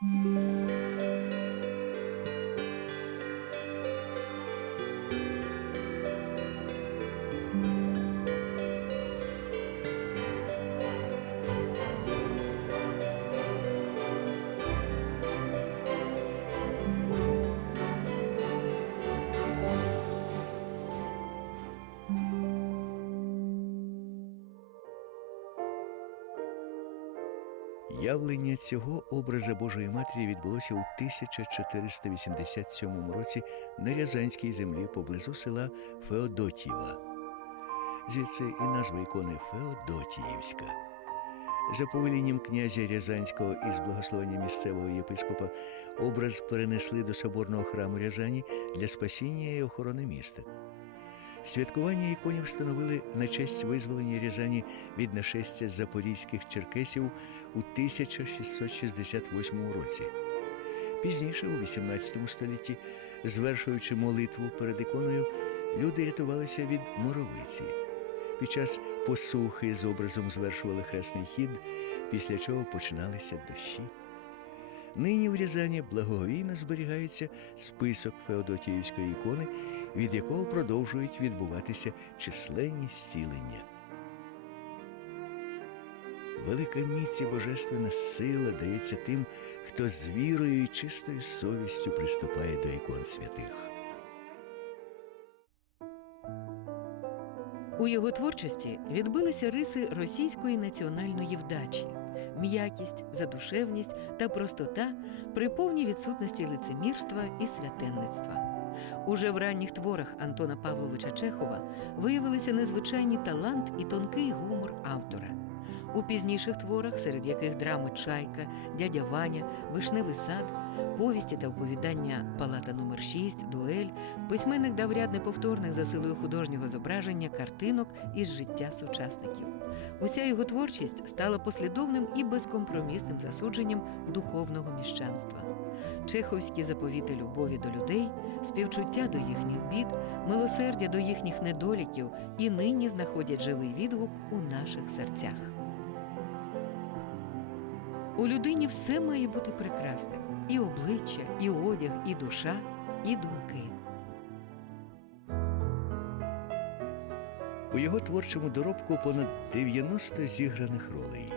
Música Явлення цього образа Божої Матері відбулося у 1487 році на Рязанській землі поблизу села Феодотіва. Звідси і назва ікони Феодотіївська. За повелінням князя Рязанського із благословення місцевого єпископа образ перенесли до соборного храму Рязані для спасіння і охорони міста. Святкування іконів встановили на честь визволення Рязані від нашестя запорізьких черкесів у 1668 році. Пізніше, у XVIII столітті, звершуючи молитву перед іконою, люди рятувалися від моровиці. Під час посухи з образом звершували хресний хід, після чого починалися дощі. Нині в Рязані благоговійно зберігається список Феодотіївської ікони, від якого продовжують відбуватися численні зцілення. Велика міць і божественна сила дається тим, хто з вірою і чистою совістю приступає до ікон святих. У його творчості відбилися риси російської національної вдачі, м'якість, задушевність та простота при повній відсутності лицемірства і святенництва. Уже в ранніх творах Антона Павловича Чехова виявилися незвичайний талант і тонкий гумор автора. У пізніших творах, серед яких драми Чайка, Дядя Ваня, Вишневий сад, повісті та оповідання Палата номер 6 Дуель, письменник дав ряд неповторних за силою художнього зображення картинок із життя сучасників. Уся його творчість стала послідовним і безкомпромісним засудженням духовного міщанства. Чеховські заповіти любові до людей, співчуття до їхніх бід, милосердя до їхніх недоліків і нині знаходять живий відгук у наших серцях. У людині все має бути прекрасним: і обличчя, і одяг, і душа, і думки. У його творчому доробку понад 90 зіграних ролей.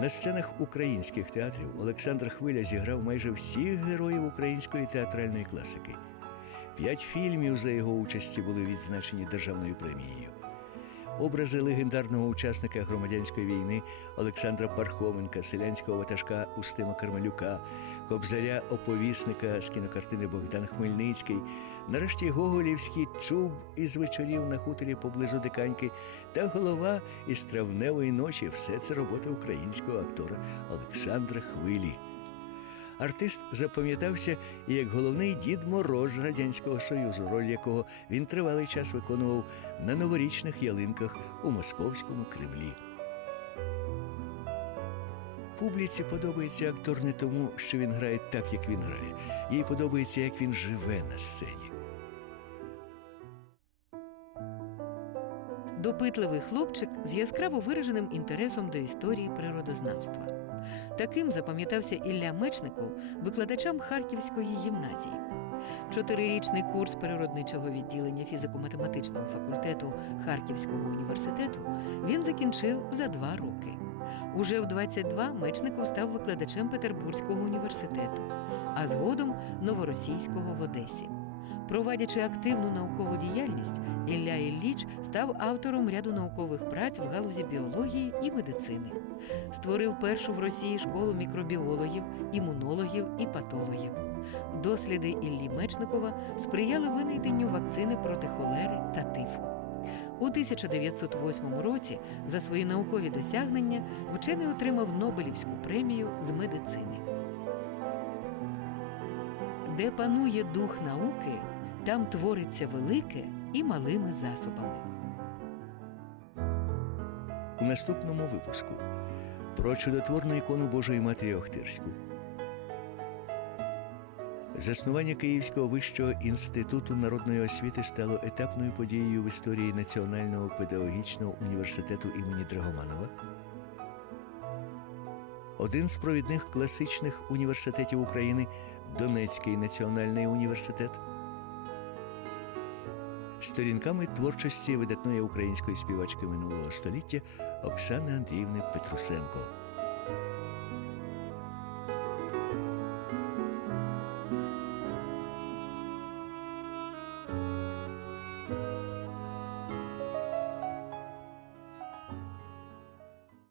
На сценах українських театрів Олександр Хвиля зіграв майже всіх героїв української театральної класики. П'ять фільмів за його участі були відзначені державною премією. Образи легендарного учасника громадянської війни Олександра Пархоменка, селянського ватажка Устима Кармалюка, кобзаря оповісника з кінокартини Богдан Хмельницький, нарешті Гоголівський чуб із вечорів на хуторі поблизу Диканьки та голова із травневої ночі все це робота українського актора Олександра Хвилі. Артист запам'ятався і як головний дід Мороз Радянського Союзу, роль якого він тривалий час виконував на новорічних ялинках у московському Кремлі. Публіці подобається актор не тому, що він грає так, як він грає. Їй подобається, як він живе на сцені. Допитливий хлопчик з яскраво вираженим інтересом до історії природознавства. Таким запам'ятався Ілля Мечников викладачам Харківської гімназії. Чотирирічний курс природничого відділення фізико-математичного факультету Харківського університету він закінчив за два роки. Уже в 22 Мечников став викладачем Петербурзького університету, а згодом новоросійського в Одесі. Проводячи активну наукову діяльність, Ілля Ілліч став автором ряду наукових праць в галузі біології і медицини. Створив першу в Росії школу мікробіологів, імунологів і патологів. Досліди Іллі Мечникова сприяли винайденню вакцини проти холери та тифу. У 1908 році за свої наукові досягнення вчений отримав Нобелівську премію з медицини. Де панує дух науки, там твориться велике і малими засобами. У наступному випуску про чудотворну ікону Божої Матері Охтирську. Заснування Київського вищого інституту народної освіти стало етапною подією в історії Національного педагогічного університету імені Драгоманова. один з провідних класичних університетів України Донецький національний університет. Сторінками творчості видатної української співачки минулого століття Оксани Андріївни Петрусенко.